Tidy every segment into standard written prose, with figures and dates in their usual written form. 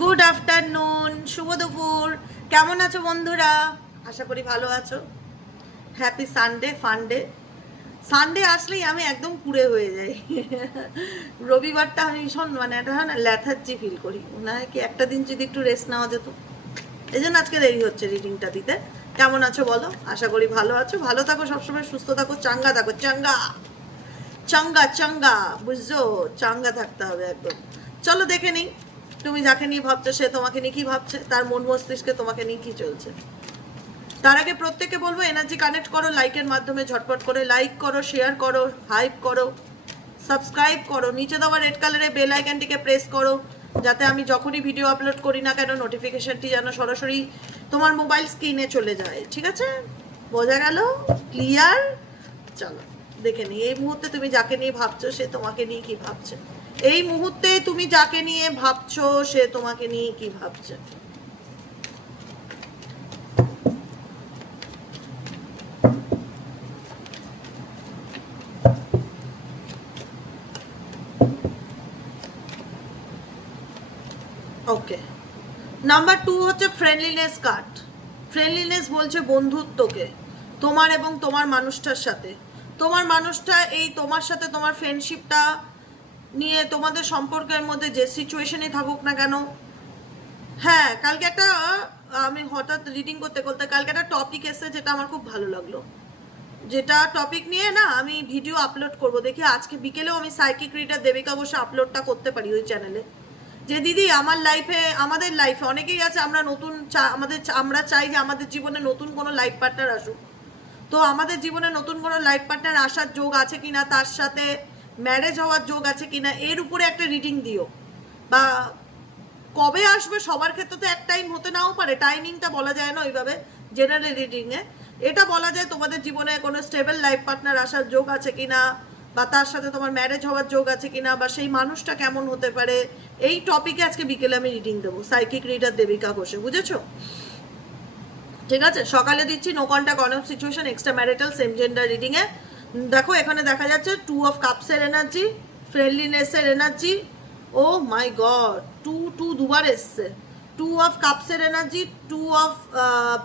Good afternoon, শুভ দুপুর। কেমন আছো বন্ধুরা? আশা করি ভালো আছো। হ্যাপি সানডে, ফান্ডে। সানডে আসলেই আমি একদম পুড়ে হয়ে যাই। রবিবারটা আমি ভীষণ একটা হয় না, ল্যাথার্জি ফিল করি। মনে হয় কি একটা দিন যদি একটু রেস্ট নেওয়া যেত। এই জন্য আজকে দেরি হচ্ছে রিডিংটা দিতে। কেমন আছো বলো? আশা করি ভালো আছো। ভালো থাকো, সবসময় সুস্থ থাকো, চাঙ্গা থাকো। চাঙ্গা চাঙ্গা চাঙ্গা, বুঝছো? চাঙ্গা থাকতে হবে একদম। চলো দেখে নিই তুমি যাকে নিয়ে ভাবছো সে তোমাকে নিয়ে কি ভাবছে, তার মন মস্তিষ্কে তোমাকে নিয়ে কি চলছে। তার আগে প্রত্যেককে বলবো এনার্জি কানেক্ট করো লাইকের মাধ্যমে, ঝটপট করে লাইক করো, শেয়ার করো, হাইপ করো, সাবস্ক্রাইব করো, নিচে দেওয়া রেড কালারের বেল আইকনটিকে প্রেস করো, যাতে আমি যখনই ভিডিও আপলোড করি না কেন নোটিফিকেশনটি যেন সরাসরি তোমার মোবাইল স্ক্রিনে চলে যায়। ঠিক আছে? বোঝা গেল? ক্লিয়ার? চলো দেখে নিই এই মুহূর্তে তুমি যাকে নিয়ে ভাবছো সে তোমাকে নিয়ে কি ভাবছে। এই মুহূর্তে তুমি যাকে নিয়ে ভাবছো সে তোমাকে নিয়ে কি ভাবছে। ওকে, নাম্বার 2 হচ্ছে ফ্রেন্ডলিনেস কার্ড। ফ্রেন্ডলিনেস বলছে বন্ধুত্বকে, তোমার এবং তোমার মানুষটার সাথে। তোমার মানুষটা এই তোমার সাথে তোমার ফ্রেন্ডশিপটা নিয়ে তোমাদের সম্পর্কের মধ্যে যে সিচুয়েশনে থাকুক না কেন। হ্যাঁ, কালকে একটা আমি হঠাৎ রিডিং করতে করতে কালকে একটা টপিক এসেছে যেটা আমার খুব ভালো লাগলো। যেটা টপিক নিয়ে না আমি ভিডিও আপলোড করব, দেখি আজকে বিকেলেও আমি সাইকিক রিডার দেবিকা বসে আপলোডটা করতে পারি ওই চ্যানেলে। যে দিদি আমার লাইফে, আমাদের লাইফে অনেকেই আছে, আমরা নতুন আমরা চাই যে আমাদের জীবনে নতুন কোনো লাইফ পার্টনার আসুক। তো আমাদের জীবনে নতুন কোনো লাইফ পার্টনার আসার যোগ আছে কিনা, তার সাথে ম্যারেজ হওয়ার যোগ আছে কিনা, এর উপরে একটা রিডিং দিও। বা কবে আসবে সবার ক্ষেত্রে তো এক টাইম হতে নাও পারে, টাইমিংটা বলা যায় না ওইভাবে জেনারেল রিডিংয়ে। এটা বলা যায় তোমাদের জীবনে কোনো স্টেবল লাইফ পার্টনার আসার যোগ আছে কিনা, বা তার সাথে তোমার ম্যারেজ হওয়ার যোগ আছে কিনা, বা সেই মানুষটা কেমন হতে পারে, এই টপিকে আজকে বিকেলে আমি রিডিং দেবো সাইকিক রিডার দেবিকা ঘোষে। বুঝেছো? ঠিক আছে, সকালে দিচ্ছি no contact on of situation extra marital same gender রিডিংয়ে। দেখো এখানে দেখা যাচ্ছে 2 অফ কাপসের এনার্জি, ফ্রেন্ডলিনেসের এনার্জি। ও মাই গড, 2 দুবার এসছে। 2 অফ কাপসের এনার্জি, 2 অফ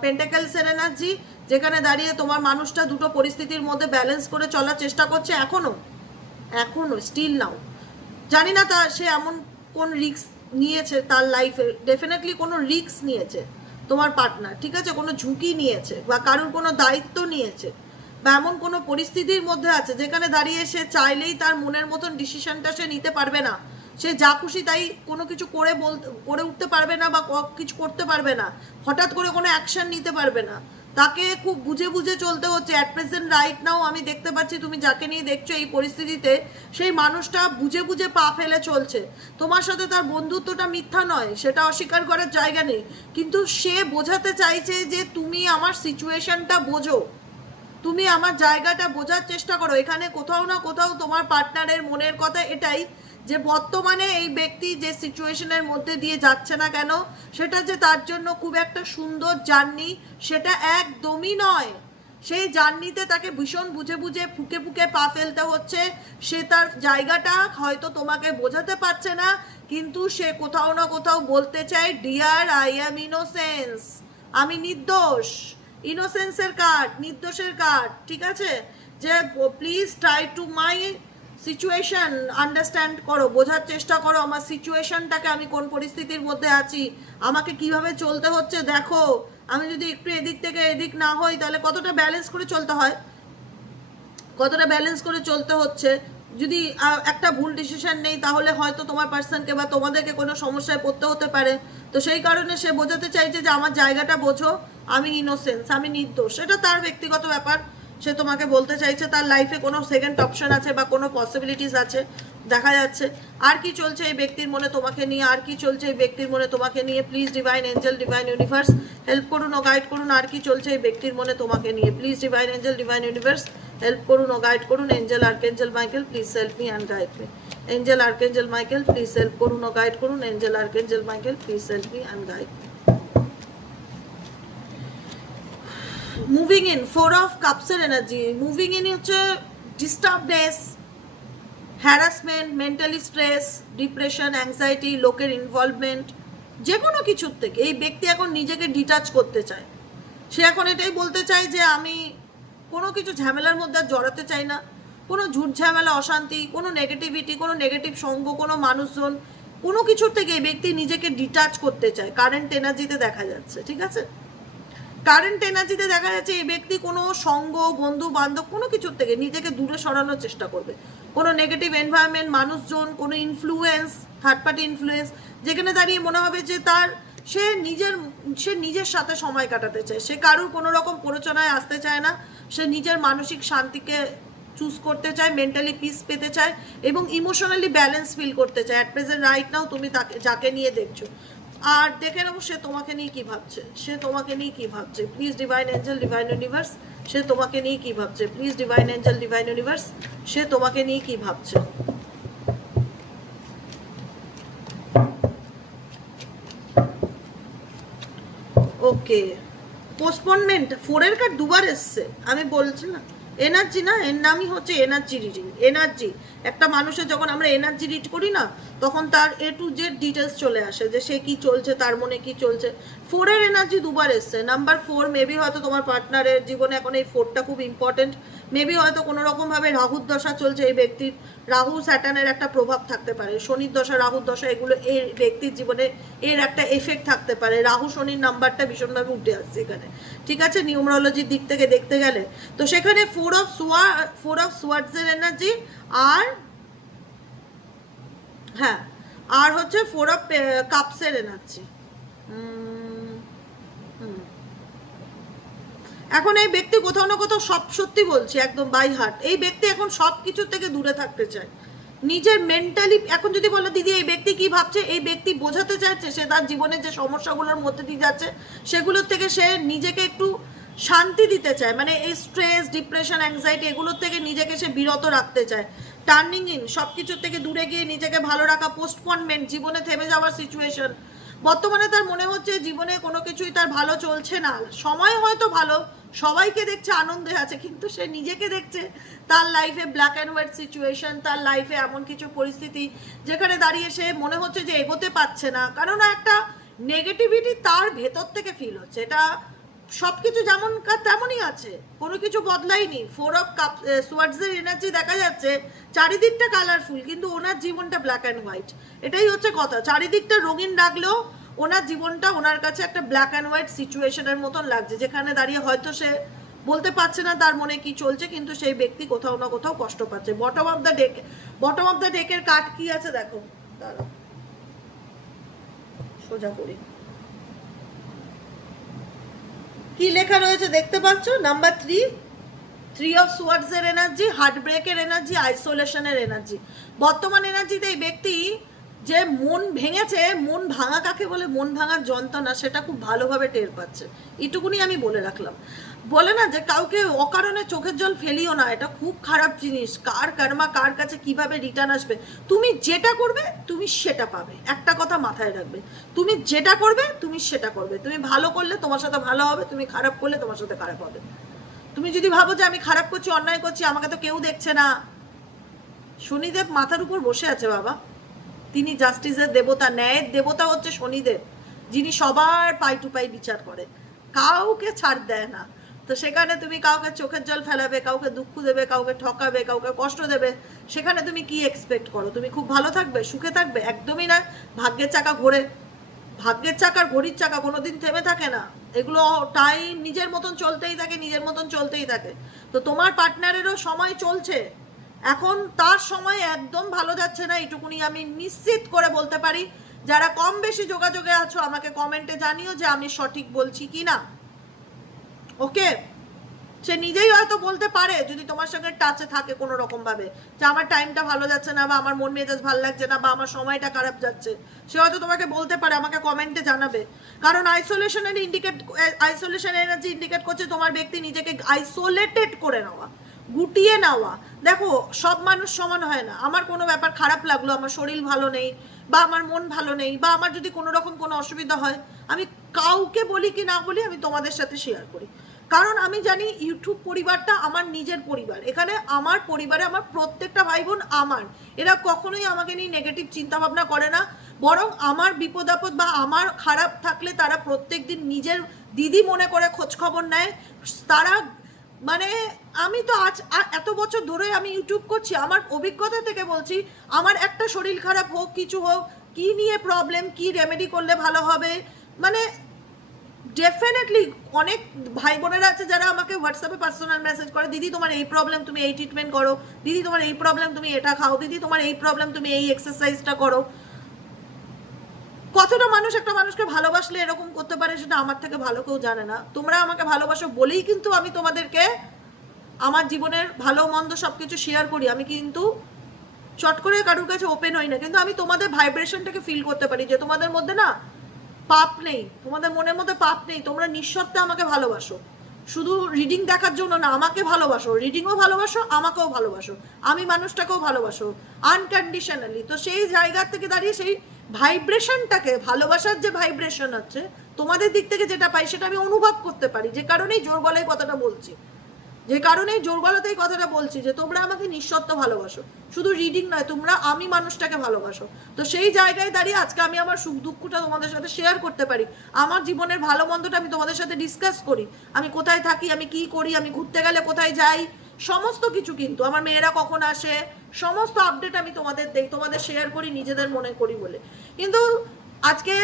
পেন্টাকেলসের এনার্জি, যেখানে দাঁড়িয়ে তোমার মানুষটা দুটো পরিস্থিতির মধ্যে ব্যালেন্স করে চলার চেষ্টা করছে এখনো স্টিল নাও। জানি না তা সে এমন কোন রিস্ক নিয়েছে তার লাইফে, ডেফিনেটলি কোনো রিস্ক নিয়েছে তোমার পার্টনার। ঠিক আছে, কোনো ঝুঁকি নিয়েছে বা কারোর কোনো দায়িত্ব নিয়েছে, বা এমন কোনো পরিস্থিতির মধ্যে আছে যেখানে দাঁড়িয়ে সে চাইলেই তার মনের মতন ডিসিশনটা সে নিতে পারবে না। সে যা খুশি তাই কোনো কিছু করে উঠতে পারবে না, বা কিছু করতে পারবে না, হঠাৎ করে কোনো অ্যাকশন নিতে পারবে না। তাকে খুব বুঝে বুঝে চলতে হচ্ছে। অ্যাট প্রেজেন্ট রাইট নাও আমি দেখতে পাচ্ছি তুমি যাকে নিয়ে দেখছো এই পরিস্থিতিতে সেই মানুষটা বুঝে বুঝে পা ফেলে চলছে। তোমার সাথে তার বন্ধুত্বটা মিথ্যা নয়, সেটা অস্বীকার করার জায়গা নেই, কিন্তু সে বোঝাতে চাইছে যে তুমি আমার সিচুয়েশনটা বোঝো, তুমি আমার জায়গাটা বোঝার চেষ্টা করো। এখানে কোথাও না কোথাও তোমার পার্টনারের মনের কথা এটাই যে বর্তমানে এই ব্যক্তি যে সিচুয়েশনের মধ্যে দিয়ে যাচ্ছে না কেন, সেটা যে তার জন্য খুব একটা সুন্দর জার্নি সেটা একদমই নয়। সেই জার্নিতে তাকে ভীষণ বুঝে বুঝে ফুকে ফুকে পা ফেলতে হচ্ছে। সে তার জায়গাটা হয়তো তোমাকে বোঝাতে পারছে না, কিন্তু সে কোথাও না কোথাও বলতে চায় ডিয়ার আই অ্যাম ইনোসেন্স, আমি নির্দোষ। ইনোসেন্সের কার্ড, নির্দোষের কার্ড। ঠিক আছে, যে please try to my situation, understand করো, বোঝার চেষ্টা করো আমার সিচুয়েশনটাকে, আমি কোন পরিস্থিতির মধ্যে আছি, আমাকে কিভাবে চলতে হচ্ছে দেখো। আমি যদি একটু এদিক থেকে এদিক না হই তাহলে কতটা ব্যালেন্স করে চলতে হয়, কতটা ব্যালেন্স করে চলতে হচ্ছে। যদি একটা ভুল ডিসিশন নেই তাহলে হয়তো তোমার পার্সনকে বা তোমাদেরকে কোনো সমস্যায় পড়তে হতে পারে। তো সেই কারণে সে বোঝাতে চাইছে যে আমার জায়গাটা বোঝো, আমি ইনোসেন্স, আমি নির্দোষ। এটা তার ব্যক্তিগত ব্যাপার। সে তোমাকে বলতে চাইছে তার লাইফে কোনো সেকেন্ড অপশন আছে বা কোনো পসিবিলিটিস আছে দেখা যাচ্ছে। আর কি চলছে এই ব্যক্তির মনে তোমাকে নিয়ে, আর কি চলছে এই ব্যক্তির মনে তোমাকে নিয়ে, please divine angel, divine universe help করুন ও গাইড করুন। আর কি চলছে এই ব্যক্তির মনে তোমাকে নিয়ে, please divine angel, divine universe help করুন ও গাইড করুন। Angel archangel Michael please help me and guide me. Angel archangel Michael please help করুন ও গাইড করুন। Angel archangel Michael please help me and guide me. Moving in 4 of কাপসের energy. Moving in হচ্ছে disturbance, harassment, mentally stress, depression, anxiety, লোকের involvement, যে কোনো কিছুর থেকে এই ব্যক্তি এখন নিজেকে ডিটাচ করতে চায়। সে এখন এটাই বলতে চায় যে আমি কোনো কিছু ঝামেলার মধ্যে আর জড়াতে চাই না, কোনো ঝুট ঝামেলা, অশান্তি, কোনো নেগেটিভিটি, কোনো নেগেটিভ সঙ্গ, কোনো মানুষজন, কোনো কিছুর থেকে এই ব্যক্তি নিজেকে ডিটাচ করতে চায়। কারেন্ট এনার্জিতে দেখা যাচ্ছে, ঠিক আছে, কারেন্ট এনার্জিতে দেখা যাচ্ছে এই ব্যক্তি কোনো সঙ্গ, বন্ধু বান্ধব, কোনো কিছুর থেকে নিজেকে দূরে সরানোর চেষ্টা করবে। কোনো নেগেটিভ এনভায়রনমেন্ট, মানুষজন, কোনো ইনফ্লুয়েন্স, থার্ড পার্টি ইনফ্লুয়েন্স, যেখানে দাঁড়িয়ে মনে হবে যে সে নিজের সাথে সময় কাটাতে চায়, সে কারুর কোনো রকম প্ররোচনায় আসতে চায় না, সে নিজের মানসিক শান্তিকে চুজ করতে চায়, মেন্টালি পিস পেতে চায় এবং ইমোশনালি ব্যালেন্স ফিল করতে চায়। অ্যাট প্রেজেন্ট রাইট নাও তুমি তাকে যাকে নিয়ে দেখছো, আর দেখে নেবো সে তোমাকে নিয়ে কি ভাবছে, সে তোমাকে নিয়ে কি ভাবছে। Please divine angel, divine universe, সে তোমাকে নিয়ে কি ভাবছে। Please divine angel, divine universe, সে তোমাকে নিয়ে কি ভাবছে। ওকে, পোস্টপোনমেন্ট, 4 কার্ড দুবার এসছে, আমি বলছি না এনার্জি, না এর নামই হচ্ছে এনার্জি রিডিং। এনার্জি, একটা মানুষের যখন আমরা এনার্জি রিড করি না, তখন তার A to Z ডিটেলস চলে আসে যে সে কি চলছে, তার মনে কি চলছে। 4 এনার্জি দুবার এসছে। নাম্বার 4 মেবি হয়তো তোমার পার্টনারের জীবনে এখন এই 4টা খুব ইম্পর্টেন্ট। মেবি হয়তো কোনো রকমভাবে রাহুর দশা চলছে এই ব্যক্তির, রাহু স্যাটার্নের একটা প্রভাব থাকতে পারে, শনির দশা, রাহুর দশা, এগুলো এই ব্যক্তির জীবনে এর একটা এফেক্ট থাকতে পারে। রাহু শনির নাম্বারটা ভীষণভাবে উঠে আসছে এখানে, ঠিক আছে, নিউমারোলজির দিক থেকে দেখতে গেলে। তো সেখানে 4 অফ সোয়ার্ডসের এনার্জি, আর হ্যাঁ, আর হচ্ছে 4 অফ কাপসের এনার্জি। এখন এই ব্যক্তি কোথাও না কোথাও, সব সত্যি বলছি একদম বাই হার্ট, এই ব্যক্তি এখন সব কিছুর থেকে দূরে থাকতে চায়। নিজের মেন্টালি, এখন যদি বলো দিদি এই ব্যক্তি কি ভাবছে, এই ব্যক্তি বোঝাতে চাইছে সে তার জীবনের যে সমস্যাগুলোর মধ্যে দিয়ে যাচ্ছে সেগুলোর থেকে সে নিজেকে একটু শান্তি দিতে চায়। মানে এই স্ট্রেস, ডিপ্রেশন, অ্যাংজাইটি, এগুলোর থেকে নিজেকে সে বিরত রাখতে চায়। টার্নিং ইন, সব কিছুর থেকে দূরে গিয়ে নিজেকে ভালো রাখা, পোস্টপোনমেন্ট, জীবনে থেমে যাওয়ার সিচুয়েশন। বর্তমানে তার মনে হচ্ছে জীবনে কোনো কিছুই তার ভালো চলছে না। সময় হয়তো ভালো, সবাইকে দেখছে আনন্দে আছে, কিন্তু সে নিজেকে দেখছে তার লাইফে ব্ল্যাক অ্যান্ড হোয়াইট সিচুয়েশন, তার লাইফে এমন কিছু পরিস্থিতি যেখানে দাঁড়িয়ে সে মনে হচ্ছে যে এগোতে পারছে না, কারণ একটা নেগেটিভিটি তার ভেতর থেকে ফিল হচ্ছে। এটা সব কিছু যেমন তেমনই আছে, কোনো কিছু বদলায়নি। 4 অফ সোয়ার্ডসের এনার্জি দেখা যাচ্ছে, চারিদিকটা কালারফুল, কিন্তু ওনার জীবনটা ব্ল্যাক অ্যান্ড হোয়াইট। এটাই হচ্ছে কথা, চারিদিকটা রঙিন লাগলেও ওনার জীবনটা ওনার কাছে একটা ব্ল্যাক অ্যান্ড হোয়াইট সিচুয়েশনের মতন লাগছে, যেখানে দাঁড়িয়ে হয়তো সে বলতে পারছে না তার মনে কি চলছে, কিন্তু সেই ব্যক্তি কোথাও না কোথাও কষ্ট পাচ্ছে। বটম অফ দ্য ডেকের কার্ড কি আছে দেখো, দাঁড়াও সোজা করি, কি লেখা রয়েছে দেখতে পাচ্ছ। নাম্বার 3 অফ সোয়ার্ডসের এনার্জি, হার্ট ব্রেকের এনার্জি, আইসোলেশনের এনার্জি। বর্তমান এনার্জিতে এই ব্যক্তি যে মন ভেঙেছে, মন ভাঙা কাকে বলে, মন ভাঙার যন্ত্রণা, সেটা খুব ভালোভাবে টের পাচ্ছে। এটুকুনি আমি বলে রাখলাম। বলে না যে কাউকে অকারণে চোখের জল ফেলিও না, এটা খুব খারাপ জিনিস। কার কর্মা কার কাছে কিভাবে রিটার্ন আসবে, তুমি যেটা করবে তুমি সেটা পাবে। একটা কথা মাথায় রাখবে, তুমি যেটা করবে তুমি সেটা করবে। তুমি ভালো করলে তোমার সাথে ভালো হবে, তুমি খারাপ করলে তোমার সাথে খারাপ হবে। তুমি যদি ভাবো যে আমি খারাপ করছি, অন্যায় করছি, আমাকে তো কেউ দেখছে না, শনিদেব মাথার উপর বসে আছে বাবা, তিনি জাস্টিসের দেবতা, ন্যায়ের দেবতা হচ্ছে শনিদেব, যিনি সবার পাই টু পাই বিচার করে, কাউকে ছাড় দেয় না। তো সেখানে তুমি কাউকে চোখের জল ফেলাবে, কাউকে দুঃখ দেবে, কাউকে ঠকাবে, কাউকে কষ্ট দেবে, সেখানে তুমি কি এক্সপেক্ট করো? তুমি খুব ভালো থাকবে, সুখে থাকবে? একদমই না। ভাগ্যের চাকা ঘোরে, ভাগ্যের চাকার ঘড়ির চাকা কোনোদিন থেমে থাকে না, এগুলো টাইম নিজের মতন চলতেই থাকে, নিজের মতন চলতেই থাকে। তো তোমার পার্টনারেরও সময় চলছে, এখন তার সময় একদম ভালো যাচ্ছে না, এটুকুনি আমি নিশ্চিত করে বলতে পারি। যারা কম বেশি যোগাযোগে আছো আমাকে কমেন্টে জানিও যে আমি সঠিক বলছি কি না। ওকে, সে নিজেই হয়তো বলতে পারে যদি তোমার সঙ্গে টাচে থাকে কোনো রকম ভাবে, যে আমার টাইমটা ভালো যাচ্ছে না, বা আমার মন মেজাজ ভালো লাগছে না, বা আমার সময়টা খারাপ যাচ্ছে, সে হয়তো তোমাকে বলতে পারে, আমাকে কমেন্টে জানাবে। কারণ আইসোলেশন এনার্জি ইন্ডিকেট করছে তোমার ব্যক্তি নিজেকে আইসোলেটেড করে নেওয়া, গুটিয়ে নেওয়া। দেখো, সব মানুষ সমান হয় না। আমার কোনো ব্যাপার খারাপ লাগলো, আমার শরীর ভালো নেই, বা আমার মন ভালো নেই, বা আমার যদি কোনো রকম কোনো অসুবিধা হয়, আমি কাউকে বলি কি না বলি আমি তোমাদের সাথে শেয়ার করি। কারণ আমি জানি ইউটিউব পরিবারটা আমার নিজের পরিবার, এখানে আমার পরিবারে আমার প্রত্যেকটা ভাই বোন আমার, এরা কখনোই আমাকে নিয়ে নেগেটিভ চিন্তা ভাবনা করে না, বরং আমার বিপদ আপদ বা আমার খারাপ থাকলে তারা প্রত্যেক দিন নিজের দিদি মনে করে খোঁজ খবর নেয়। তারা মানে আমি তো আজ এত বছর ধরে আমি ইউটিউব করছি, আমার অভিজ্ঞতা থেকে বলছি, আমার একটা শরীর খারাপ হোক কিছু হোক, কি নিয়ে প্রবলেম, কি রেমেডি করলে ভালো হবে, মানে ডেফিনেটলি অনেক ভাই বোনেরা আছে যারা আমাকে হোয়াটসঅ্যাপে পার্সোনাল মেসেজ করে, দিদি তোমার এই প্রবলেম তুমি এই ট্রিটমেন্ট করো, দিদি তোমার এই প্রবলেম তুমি এটা খাও, দিদি তোমার এই প্রবলেম তুমি এই এক্সারসাইজটা করো। কতটা মানুষ একটা মানুষকে ভালোবাসলে এরকম করতে পারে সেটা আমার থেকে ভালো কেউ জানে না। তোমরা আমাকে ভালোবাসো বলেই কিন্তু আমি তোমাদেরকে আমার জীবনের ভালো মন্দ সব কিছু শেয়ার করি। আমি কিন্তু চট করে কারোর কাছে ওপেন হই না, কিন্তু আমি তোমাদের ভাইব্রেশনটাকে ফিল করতে পারি যে তোমাদের মধ্যে না পাপ নেই, তোমাদের মনের মধ্যে পাপ নেই, তোমরা নিঃস্বার্থে আমাকে ভালোবাসো। শুধু রিডিং দেখার জন্য না, আমাকে ভালোবাসো, রিডিংও ভালোবাসো, আমাকেও ভালোবাসো, আমি মানুষটাকেও ভালোবাসো আনকন্ডিশনালি। তো সেই জায়গা থেকে দাঁড়িয়ে সেই ভাইব্রেশনটাকে, ভালোবাসার যে ভাইব্রেশন আছে তোমাদের দিক থেকে যেটা পাই সেটা আমি অনুভব করতে পারি, যে কারণেই জোর গলায় কথাটা বলছি, যে কারণেই জোর গলাতেই কথাটা বলছি যে তোমরা আমাকে নিঃশর্ত ভালোবাসো, শুধু রিডিং নয়, তোমরা আমি মানুষটাকে ভালোবাসো। তো সেই জায়গায় দাঁড়িয়ে আজকে আমি আমার সুখ দুঃখটা তোমাদের সাথে শেয়ার করতে পারি, আমার জীবনের ভালো মন্দটা আমি তোমাদের সাথে ডিসকাস করি, আমি কোথায় থাকি, আমি কি করি, আমি ঘুরতে গেলে কোথায় যাই, সমস্ত কিছু, কিন্তু আমার মেয়েরা কখন আসে, সমস্ত আপডেট আমি তোমাদের দেই, তোমাদের শেয়ার করি, নিজেদের মনে করি বলে। কিন্তু আজকে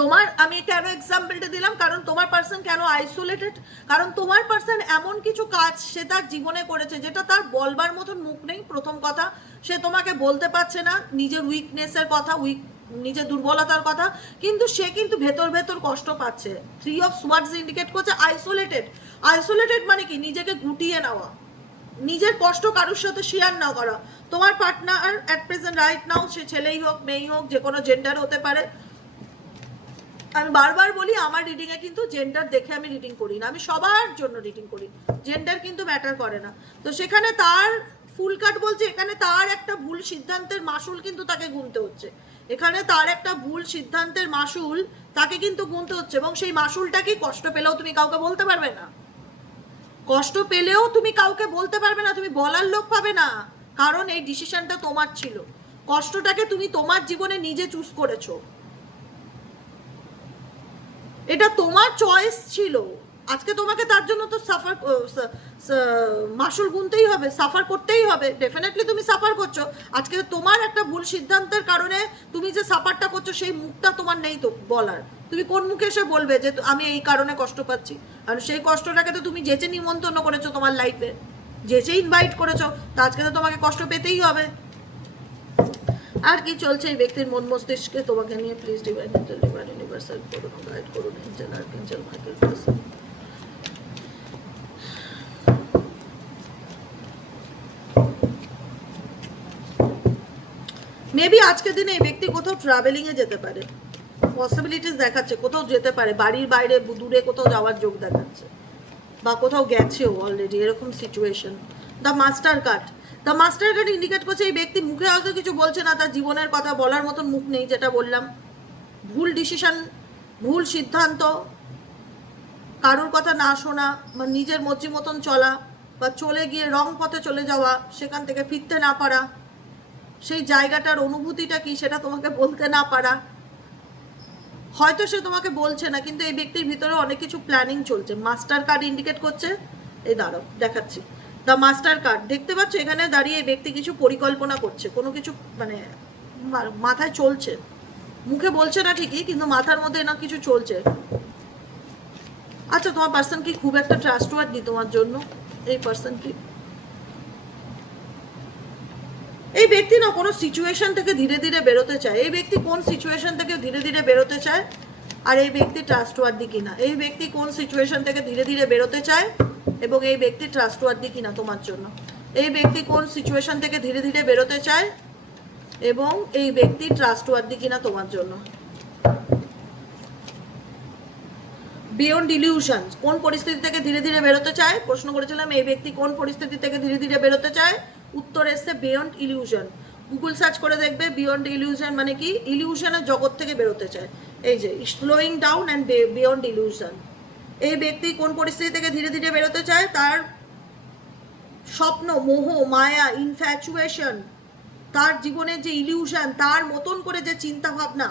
তোমার আমি কেন এক্সাম্পলটা দিলাম, কারণ তোমার পার্সন কেন আইসোলেটেড, কারণ তোমার পার্সন এমন কিছু কাজ সে তার জীবনে করেছে যেটা তার বলবার মতন মুখ নেই। প্রথম কথা, সে তোমাকে বলতে পারছে না নিজের উইকনেসের কথা, নিজের দুর্বলতার কথা, কিন্তু সে কিন্তু ভেতর ভেতর কষ্ট পাচ্ছে। 3 অফ সোয়ার্ডস ইন্ডিকেট করছে আইসোলেটেড। আইসোলেটেড মানে কি, নিজেকে গুটিয়ে নেওয়া, নিজের কষ্ট কারোর সাথে শেয়ার না করা। তোমার partner at present right now, সে ছেলেই হোক মেয়েই হোক, যে কোনো জেন্ডার হতে পারে। আমি বারবার বলি আমার রিডিংয়ে কিন্তু জেন্ডার দেখে আমি রিডিং করি না, আমি সবার জন্য রিডিং করি, জেন্ডার কিন্তু ম্যাটার করে না। তো সেখানে তার ফুল কাট বলছে, এখানে তার একটা ভুল সিদ্ধান্তের মাসুল কিন্তু তাকে গুনতে হচ্ছে, এখানে তার একটা ভুল সিদ্ধান্তের মাসুল তাকে কিন্তু গুনতে হচ্ছে, এবং সেই মাসুলটা কি, কষ্ট পেলেও তুমি কাউকে বলতে পারবে না, কষ্ট পেলেও তুমি কাউকে বলতে পারবে না, তুমি বলার লোক পাবে না, কারণ এই ডিসিশনটা তোমার ছিল, কষ্টটাকে তুমি তোমার জীবনে নিজে চুজ করেছো, এটা তোমার চয়েস ছিল। আজকে তোমাকে তার জন্য তো সাফার মাসুল গুনতেই হবে, সাফার করতেই হবে, ডেফিনেটলি তুমি সাফার করছো। আজকে তোমার একটা ভুল সিদ্ধান্তের কারণে তুমি যে সাফারটা করছো সেই মুখটা তোমার নেই তো বলার, তুমি কোন মুখে এসে বলবে যে আমি এই কারণে কষ্ট পাচ্ছি, আর সেই কষ্টটাকে তো তুমি যেচে নিমন্ত্রণ করেছো তোমার লাইফে, যেচে ইনভাইট করেছো, তা আজকে তো তোমাকে কষ্ট পেতেই হবে। আর কি চলছে এই ব্যক্তির মন মস্তিষ্কে তোমাকে নিয়ে, please divine angel, divine universal করুন, গাইড করুন, এঞ্জেল আর্কএঞ্জেল মাইকেল পার্সন। মেবি আজকের দিনে এই ব্যক্তি কোথাও ট্রাভেলিং এ যেতে পারে, পসিবিলিটিস দেখাচ্ছে, কোথাও যেতে পারে, বাড়ির বাইরে দূরে কোথাও যাওয়ার যোগ দেখাচ্ছে, বা কোথাও গেছেও অলরেডি, এরকম situation. The master card, the master card indicate করছে এই ব্যক্তি মুখে হয়তো কিছু বলছে না, তার জীবনের কথা বলার মতন মুখ নেই, যেটা বললাম, ভুল ডিসিশন, ভুল সিদ্ধান্ত, কারোর কথা না শোনা, বা নিজের মর্জি মতন চলা, বা চলে গিয়ে রং পথে চলে যাওয়া, সেখান থেকে ফিরতে না পারা, সেই জায়গাটার অনুভূতিটা কি সেটা তোমাকে বলতে না পারা। হয়তো সে তোমাকে বলছে না, কিন্তু এই ব্যক্তির ভিতরে অনেক কিছু প্ল্যানিং চলছে। মাস্টার কার্ড ইন্ডিকেট করছে, এই দাঁড়াও দেখাচ্ছি, দ্য মাস্টার কার্ড দেখতে পাচ্ছ, এখানে দাঁড়িয়ে এই ব্যক্তি কিছু পরিকল্পনা করছে, কোনো কিছু মানে মাথায় চলছে, মুখে বলছে না ঠিকই, কিন্তু মাথার মধ্যে না কিছু চলছে। আচ্ছা, তোমার পার্সন কি খুব একটা ট্রাস্টওয়ার্দি তোমার জন্য? এই পার্সন কি, এই ব্যক্তি না কোনো সিচুয়েশন থেকে ধীরে ধীরে বেরোতে চায়, এই ব্যক্তি কোন সিচুয়েশন থেকে ধীরে ধীরে বেরোতে চায়, আর এই ব্যক্তি ট্রাস্টওয়ার্দি কিনা, এই ব্যক্তি কোন সিচুয়েশন থেকে ধীরে ধীরে বেরোতে চায় এবং এই ব্যক্তি ট্রাস্টওয়ার্দি কিনা তোমার জন্য, এই ব্যক্তি কোন সিচুয়েশন থেকে ধীরে ধীরে বেরোতে চায় এবং এই ব্যক্তি ট্রাস্টওয়ার্দি কিনা তোমার জন্য। বিয়ন্ড ইলিউশন, কোন পরিস্থিতি থেকে ধীরে ধীরে বেরোতে চায়, প্রশ্ন করেছিলাম এই ব্যক্তি কোন পরিস্থিতি থেকে ধীরে ধীরে বেরোতে চায়, উত্তর এসছে বিয়ন্ড ইলিউশন। গুগল সার্চ করে দেখবে বিয়ন্ড ইলিউশন মানে কি, ইলিউশনের জগৎ থেকে বেরোতে চায়, এই যে slowing down and beyond illusion, এই ব্যক্তি কোন পরিস্থিতি থেকে ধীরে ধীরে বেরোতে চায়? তার স্বপ্ন, মোহ, মায়া, ইনফ্যাচুয়েশন, তার জীবনের যে ইলিউশন, তার মতন করে যে চিন্তা ভাবনা,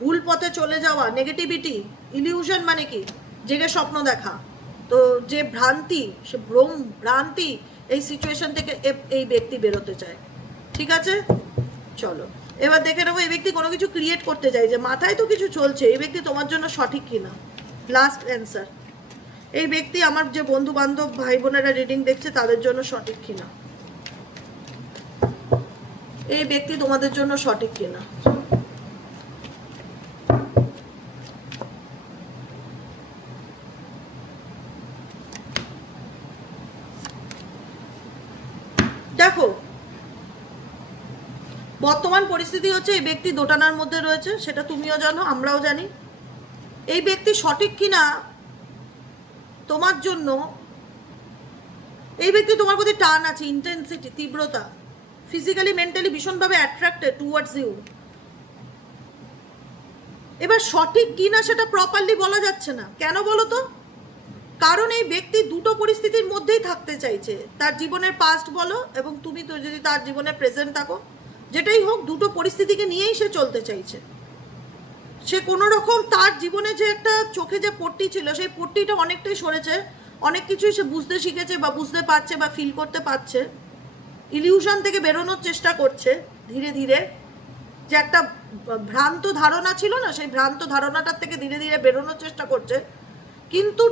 ভুল পথে চলে যাওয়া, নেগেটিভিটি। ইলিউশন মানে কি? জেগে স্বপ্ন দেখা। তো যে ভ্রান্তি, সে ভ্রান্তি, এই সিচুয়েশন থেকে এই ব্যক্তি বেরোতে চায়। ঠিক আছে, চলো এবার দেখে নেবো এই ব্যক্তি কোনো কিছু ক্রিয়েট করতে চাই, যে মাথায় তো কিছু চলছে, এই ব্যক্তি তোমার জন্য সঠিক কিনা। লাস্ট অ্যান্সার, এই ব্যক্তি আমার যে বন্ধু বান্ধব ভাই বোনেরা রিডিং দেখছে তাদের জন্য সঠিক কিনা, এই ব্যক্তি তোমাদের জন্য সঠিক কিনা। দেখো, বর্তমান পরিস্থিতি হচ্ছে এই ব্যক্তি দোটানার মধ্যে রয়েছে, সেটা তুমিও জানো, আমরাও জানি। এই ব্যক্তি সঠিক কিনা তোমার জন্য, এই ব্যক্তি তোমার প্রতি টান আছে, ইন্টেন্সিটি, তীব্রতা, ফিজিক্যালি মেন্টালি ভীষণভাবে অ্যাট্রাক্টেড টুয়ার্ডস ইউ। এবার সঠিক কিনা সেটা প্রপারলি বলা যাচ্ছে না। কেন বলো তো? কারণ এই ব্যক্তি দুটো পরিস্থিতির মধ্যেই থাকতে চাইছে। তার জীবনের পাস্ট বলো এবং তুমি তো যদি তার জীবনে প্রেজেন্ট থাকো, যেটাই হোক, দুটো পরিস্থিতিকে নিয়েই সে চলতে চাইছে। সে কোনো রকম তার জীবনে যে একটা চোখে যে পট্টি ছিল, সেই পট্টিটা অনেকটাই সরেছে, অনেক কিছুই সে বুঝতে শিখেছে বা বুঝতে পারছে বা ফিল করতে পারছে। ইলিউশন থেকে বেরোনোর চেষ্টা করছে ধীরে ধীরে। যে একটা ভ্রান্ত ধারণা ছিল না, সেই ভ্রান্ত ধারণাটার থেকে ধীরে ধীরে বেরোনোর চেষ্টা করছে। কিন্তু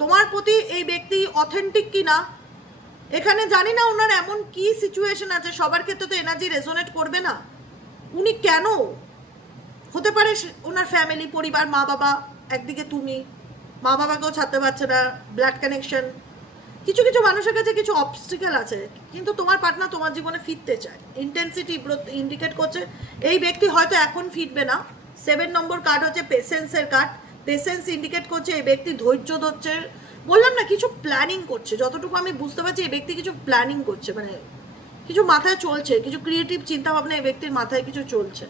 তোমার প্রতি এই ব্যক্তি অথেন্টিক কিনা, এখানে জানি না ওনার এমন কি সিচুয়েশন আছে, সবার ক্ষেত্রে তো এনার্জি রেজোনেট করবে না। উনি কেন, হতে পারে ওনার ফ্যামিলি, পরিবার, মা বাবা, একদিকে তুমি, মা বাবাকেও ছাড়তে পারছে না, ব্লাড কানেকশন, কিছু কিছু মানুষের কাছে কিছু অবস্টিকেল আছে, কিন্তু তোমার পার্টনার তোমার জীবনে ফিরতে চায়। ইন্টেন্সিটি ইন্ডিকেট করছে এই ব্যক্তি হয়তো এখন ফিরবে না। 7 নম্বর কার্ড হচ্ছে পেশেন্সের কার্ড। পেশেন্স ইন্ডিকেট করছে এই ব্যক্তি ধৈর্য ধরছে। বললাম না, কিছু প্ল্যানিং করছে, যতটুকু আমি বুঝতে পারছি এই ব্যক্তি কিছু প্ল্যানিং করছে, মানে কিছু মাথায় চলছে, কিছু ক্রিয়েটিভ চিন্তাভাবনা এই ব্যক্তির মাথায় কিছু চলছে।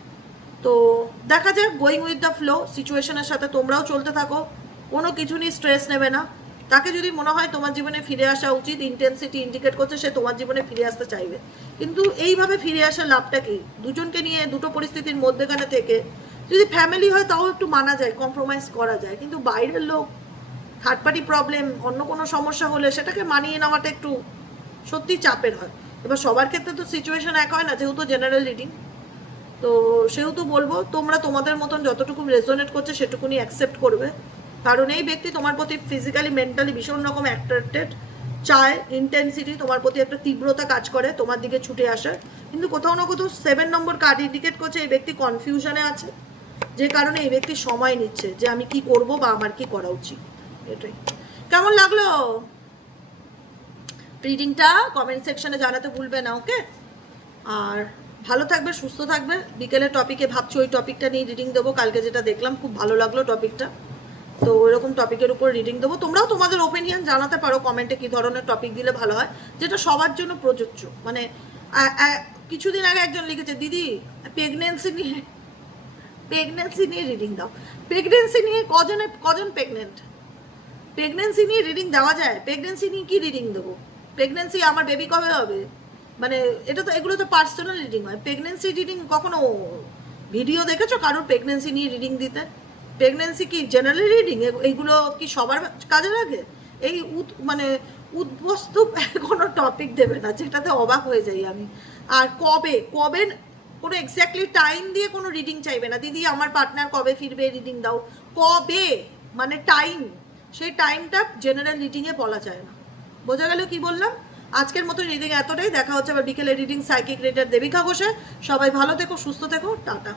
তো দেখা যাক, গোয়িং উইথ দ্য ফ্লো, সিচুয়েশনের সাথে তোমরাও চলতে থাকো, কোনো কিছু নিয়ে স্ট্রেস নেবে না। তাকে যদি মনে হয় তোমার জীবনে ফিরে আসা উচিত, ইন্টেন্সিটি ইন্ডিকেট করছে সে তোমার জীবনে ফিরে আসতে চাইবে। কিন্তু এইভাবে ফিরে আসার লাভটা কি? দুজনকে নিয়ে দুটো পরিস্থিতির মধ্যেখানে থেকে, যদি ফ্যামিলি হয় তাও একটু মানা যায়, কম্প্রোমাইজ করা যায়, কিন্তু বাইরের লোক, থার্ড পার্টি প্রবলেম, অন্য কোনো সমস্যা হলে সেটাকে মানিয়ে নেওয়াটা একটু সত্যি চাপের হয়। এবার সবার ক্ষেত্রে তো সিচুয়েশন এক হয় না, যেহেতু জেনারেল রিডিং, তো সেহেতু বলবো তোমরা তোমাদের মতন যতটুকু রেজোনেট করছে সেটুকুনি অ্যাকসেপ্ট করবে। কারণ এই ব্যক্তি তোমার প্রতি ফিজিক্যালি মেন্টালি ভীষণ রকম অ্যাট্রাক্টেড, চায়, ইন্টেন্সিটি, তোমার প্রতি একটা তীব্রতা কাজ করে, তোমার দিকে ছুটে আসে। কিন্তু কোথাও না কোথাও 7 নম্বর কার্ড ইন্ডিকেট করছে এই ব্যক্তি কনফিউশনে আছে, যে কারণে এই ব্যক্তি সময় নিচ্ছে যে আমি কি করব বা আমার কি করা উচিত। এটাই। কেমন লাগলো রিডিংটা? কমেন্ট সেকশনে জানাতে ভুলবে না, ওকে? আর ভালো থাকবে, সুস্থ থাকবে। বিকেলের টপিকে ভাবছি ওই টপিকটা নিয়ে রিডিং দেবো। কালকে যেটা দেখলাম খুব ভালো লাগলো টপিকটা, তো ওইরকম টপিকের উপর রিডিং দেবো। তোমরাও তোমাদের ওপিনিয়ন জানাতে পারো কমেন্টে, কী ধরনের টপিক দিলে ভালো হয়, যেটা সবার জন্য প্রযোজ্য। মানে কিছুদিন আগে একজন লিখেছে, দিদি প্রেগনেন্সি নিয়ে রিডিং দাও। প্রেগনেন্সি নিয়ে কজন প্রেগনেন্সি নিয়ে রিডিং দেওয়া যায়? প্রেগনেন্সি নিয়ে কি রিডিং দেবো? প্রেগনেন্সি, আমার বেবি কবে হবে, মানে এটা তো, এগুলো তো পার্সোনাল রিডিং হয়। প্রেগনেন্সি রিডিং কখনো ভিডিও দেখেছো কারোর প্রেগনেন্সি নিয়ে রিডিং দিতে? প্রেগনেন্সি কি জেনারেল রিডিং? এইগুলো কি সবার কাজে লাগে? এই মানে উদ্বস্তু কোনো টপিক দেবে না, যেটাতে অবাক হয়ে যাই আমি। আর কবে কোনো এক্স্যাক্টলি টাইম দিয়ে কোনো রিডিং চাইবে না, দিদি আমার পার্টনার কবে ফিরবে রিডিং দাও। কবে মানে টাইম, সেই টাইমটা জেনারেল রিডিংয়ে বলা যায় না। বোঝা গেল কি বললাম? আজকের মতো রিডিং এতটাই। দেখা হচ্ছে আবার বিকেলে রিডিং সাইকিক রিডার দেবিকা ঘোষে। সবাই ভালো থেকো, সুস্থ থেকো, টাটা।